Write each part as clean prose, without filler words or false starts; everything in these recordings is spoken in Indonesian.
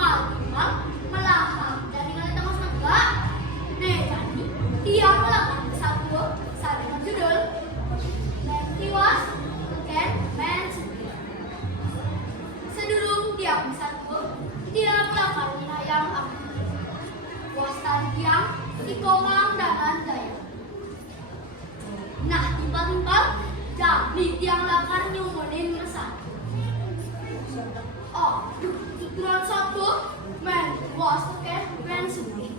Maltimang melahap dari ngaliat tengah senegak. Nih, jadi dia melakukan satu dengan judul Tiwas Ken Men Sugih. Sedulung tiap satu, dia melakukan yang aku. Wastan tiang di komang dan daya. Nah, timpal-timpal jadi tiang lakar nyumunin resah. Oh, ituran satu men was Ken Men Sugih.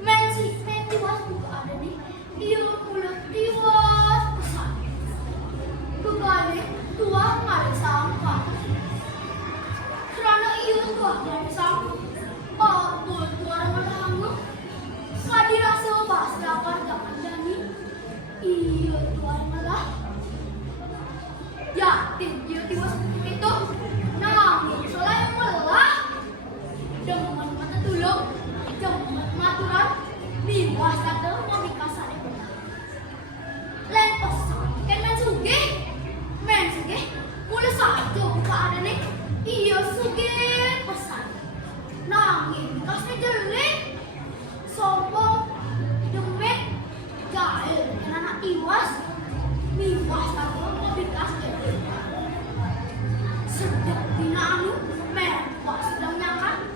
Men tiwas buka ada nih. Dia mulut tiwas pesan. Begani tuang ada sangka. Karena iya tuang ada sangka. Oh, tuang orang kadirasa bahas dakar jangan jani. Iya tuang malah. Yakin dia tiwas itu. Nah, soalnya malah. Dengan mata tulung, dengan maturan. Biwas kata mau dikasar itu. Lain pesan kan Men Sugih mulai saja buka ada nih. Iya Sugih pesan nangis kasnya jelek sombong demit jahil dan anak tiwas. Biwas kata mau dikasar itu. Sedap dina anu mewah sedang nyakan.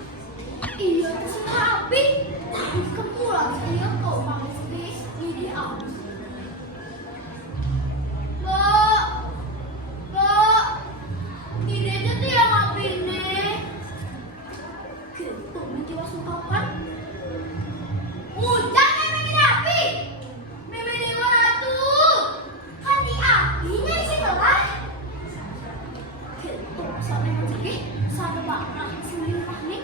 Iya tapi kemulan saya kau panggil sedih ini aku. Mbak, ini aja tuh yang ngapain nih? Gitu, nanti was kapan? Hujan memang api. Memang di mana tuh? Kan di apinya isi belah. Gitu, soalnya memang sedih. Satu banget selimpah nih.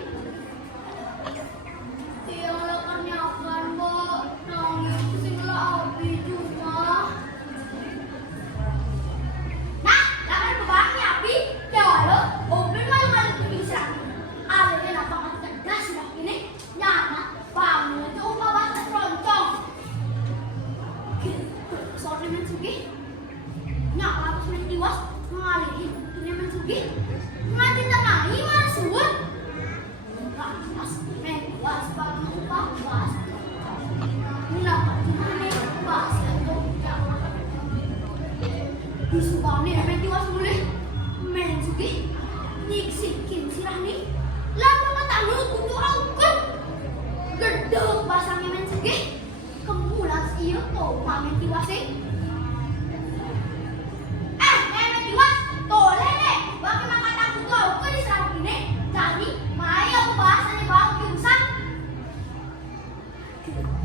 Disubani Men tiwas mulai Men Sugih nyiksikin sirah nih lama mata lu kudu auken gedeg pasangnya Men Sugih kemulan iya tuh Men tiwas sih. Men tiwas toleh deh bagi mangkat aku tuh auken di serang ini jadi maya aku bahasannya bawa kiusan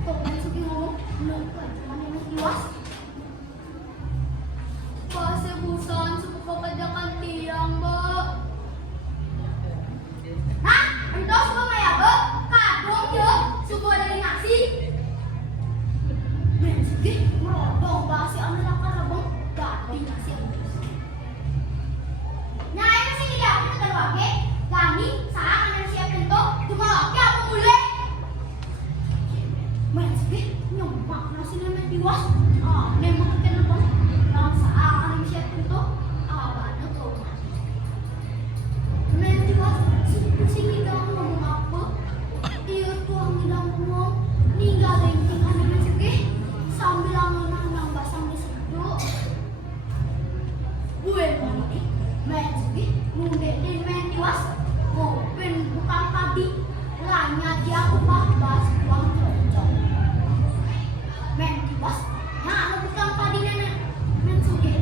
tuh Men Sugih ngomong lupa cuman Men tiwas busan sepupu kejakan tiang, Mbak. Nah, entos semua ya, Mbak. Kadung ya, semua dari nasi. Men Sugih merodong basi anu lakar rebong gadi nasi. Nyai masih di aku tekan wage, gani saat anu siapin tuh cuma laki aku mulai. Men Sugih nyumpah nasi Men tiwas. Memang tekan rebong. Saat anu siapin tuh abana tuh. Men tiwas pusing hidang ngomong apa? Iya tuang hidang ngomong ninggalin tinggal Men Sugih sambil nang basang di situ. Gue mandi Men Sugih ngundekin Men tiwas ngopen bukan tadi lanya dia aku bahas uang cocok. Men tiwas nyala bukan tadi nenek Men Sugih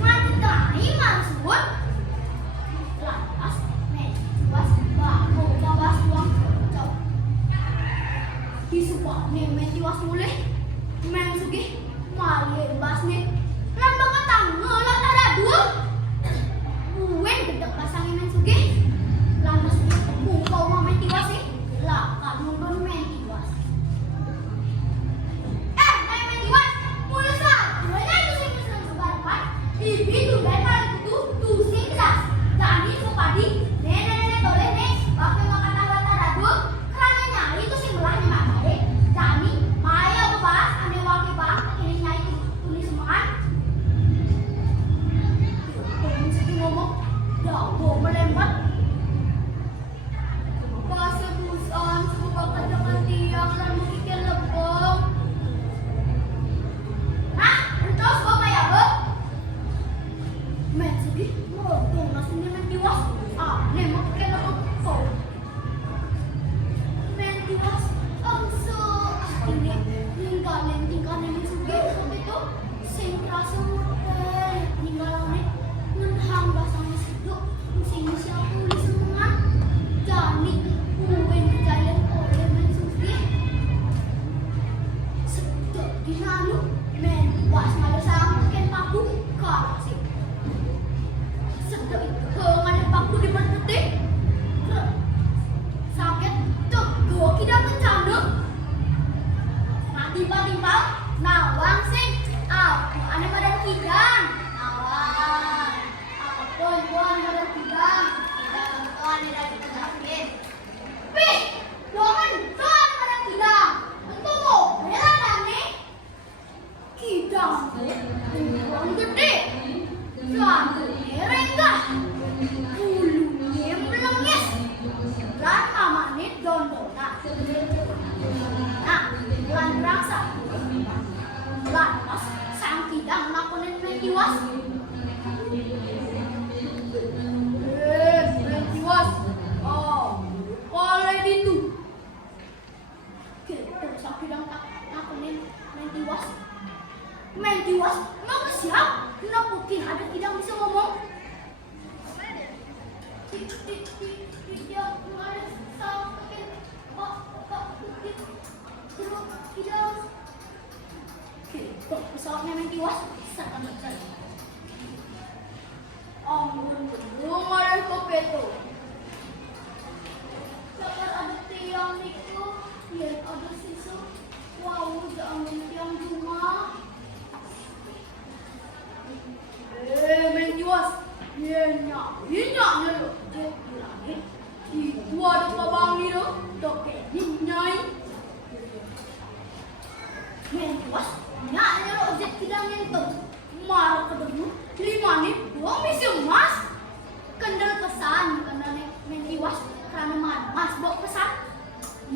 mati tani maksud lantas Men tiwas bahu bahas uang cocok. Disubah nih Men tiwas mulai Men Sugih malin bahas nih lamba ketangga lah tada dua buen gedek pasangnya Men Sugih lantas muka uang Men tiwas sih lah kan nonton Men tiwas. Men tiwas mulai saja itu sih misalnya sebarang ibi tuh dari itu tuh sih jelas jadi supadi nenek toleh nih pakai makan kata radu karena nyari itu sih belahnya mata deh jadi maya bebas ane wakil bang ini nyai tulis semangat tuh ngomong dawo melempar tidak ada sampai tidak pesawatnya main tiwas sangat besar. Belum ada kopeto. Jangan ada tiang itu, biar ada sisa. Wow, jangan tiang cuma. Main tiwas. Nyenyak lo. Itu ada babang ni lo. Toke nyai. Main tiwas. Nyaknya lo ojek tidak nyentuh. Marah kedemu. 5 nih, 2 misi emas. Kendal pesan, kendal main tiwas. Karena mas bawa pesan.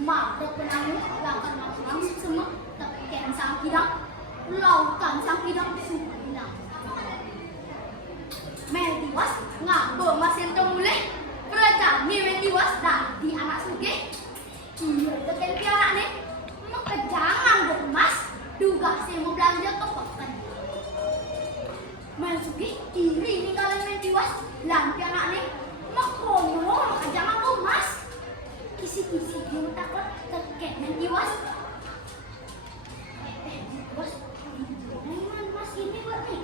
Marah penanggung. Lakan langsung semua. Tapi ken sang kidang. Lautan sang kidang suka hilang. Main tiwas ngabo masin temuleh perajaan ni main tiwas dah di anak suge iya tekan piala nih kejangan dong mas duga saya mau belanja ke pekan main suge iri nih kalian main tiwas lampi anak nih makono kejangan dong mas kisi-kisi dia takut tekan main tiwas tiwas mas ini buat nih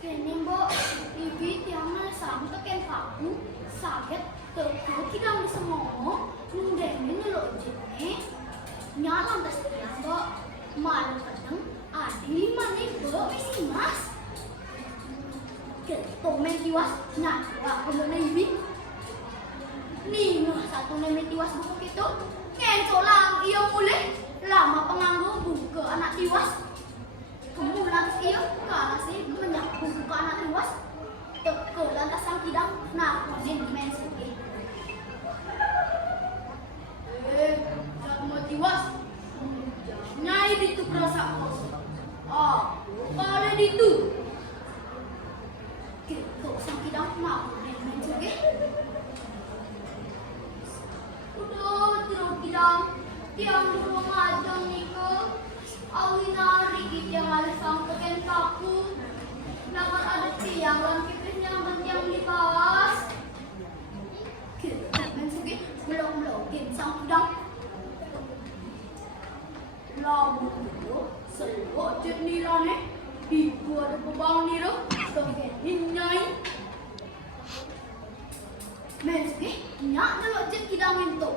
kini mbok ibi tiangnya sama ken paku sakit terus tidak bisa ngomong nundengnya lo jenis nyala tas tiang mbok malu kadang ada 5 nih mbok misi mas ketomeng tiwas nah aku mau ibi nih satu nemen tiwas buku itu ngencolang iya mulai lama penganggur buka anak tiwas kamu lantas iya kalah sih menyak buka anak tiwas teke lantas sang kidang nah konen main suge jangan mau tiwas nyai ditu kerasa kalau ditu gitu sang kidang nah konen main suge udah terus kidang tiang dulu ngajang niko awi nari gitu yang ada sampai ken paku nakar ada tiang lan kiprisnya yang di bawah kita main sugi belum game sang kudang lalu sebuah jet nilane ibu ada pebang niro sebagai nyai main sugi nyak nelo jet kidang itu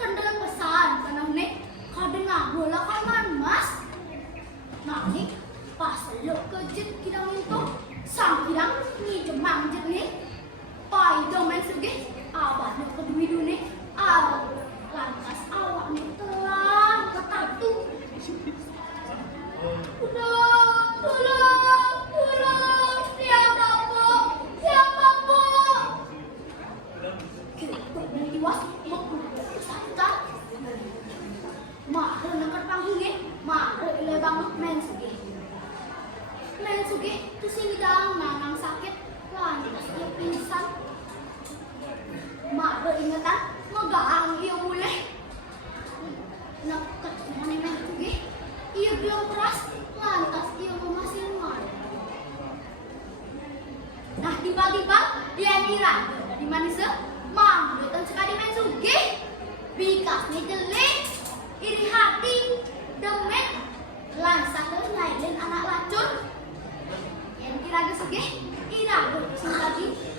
kendal pesan karena nih kadang bola kaman mas nah nih pas lo kejet kidang itu sang kidang ni jemang jet nih pai dong main suge abah lo kedui dulu nih lantas awak nih telah ketatu udah siapa po kita tiwas mau santai mak nangkat panggungnya mak ile banget main suge terus ini dang nanang sakit lantas dia pingsan mak ingetan ngegang iya mulai neket mana main suge iya bilang keras lantas dia memasin man nah tiba-tiba dia ngira dari mana se mang datang sekali main suge bikasnya jelek iri hati demen lansa lain anak lacur yang kira-kira suge ira lagi